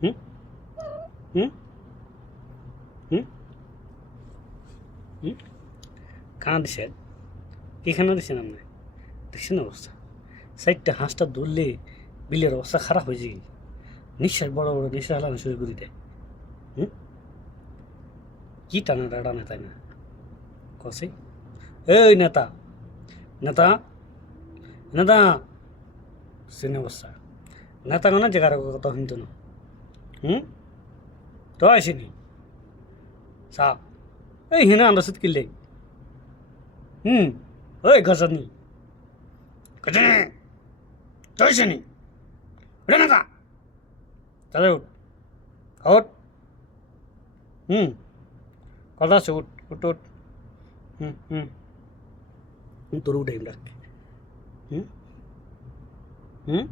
হুম হুম হুম হুম কানা দিছেন কি খানা দিছেন আপনি দেখছেন অবস্থা সাইডটা হাঁসটা ধরলে বিলের অবস্থা খারাপ হয়ে যায় নিঃশ্বাস বড় বড় নিঃশ্বাস হালানো শুরু করে দেয় হুম কি টানা টানা তাই না কসে এই নেতা নেতা নেতা সেন অবস্থা নেতা কোন জায়গার কথা শুনতো না হুম তো আসেনি সাপ এই হিনা আন্দাজ কিনলে হুম ওই গজানি গজানি তো আসেনি রে নেতা তাহলে উঠ ওঠ হুম কথা আছে উঠ উঠ উঠ হুম হুম তোর উঠে রাখ হুম হুম